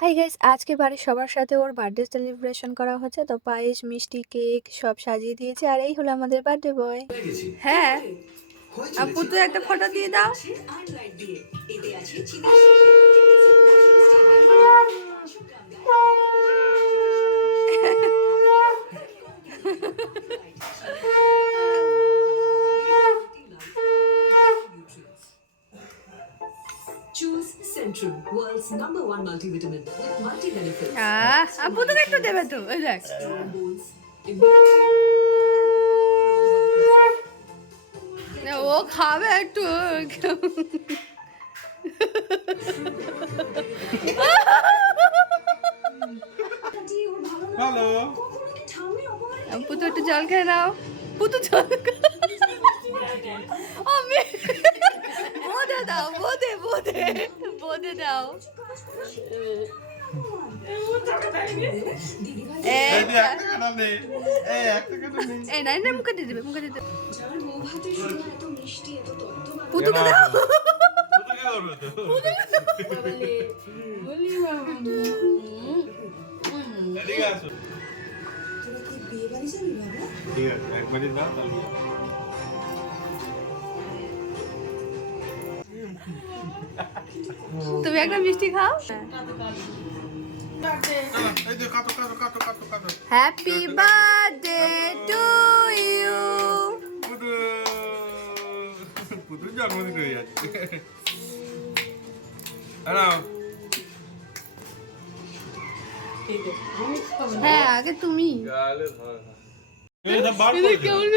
Hi guys আজকে বাড়ির সবার সাথে ওর বার্থডে সেলিব্রেশন করা হচ্ছে তো পায়েস মিষ্টি কেক সব সাজিয়ে দিয়েছে আর এই হলো আমাদের বার্থডে বয় হ্যাঁ আপু তো একটা ফটো দিয়ে দাও Centrum, world's number one multivitamin with multi benefits. আহ, আপু তো একটা দেবে তো ওই দেখ ও খাবে একটু হ্যালো আপু তো একটু জল খেয়ে নাও পুতু জল বোধে দাও বোধে বোধে বোধে দাও। মুখে দিয়ে দেবে মুখে দিয়ে দেবে। পুতুকে দাও। ঠিক আছে একবারই দাও তাহলে তুমি একটা মিষ্টি খাও এই যে কাটো কাটো কাটো কাটো কাটো happy birthday to you Pudu Pudu জন্মদিন হয়ে যাচ্ছে আনাও হ্যাঁ আগে তুমি গালে ধর এই সব বার করে দিও। কেমন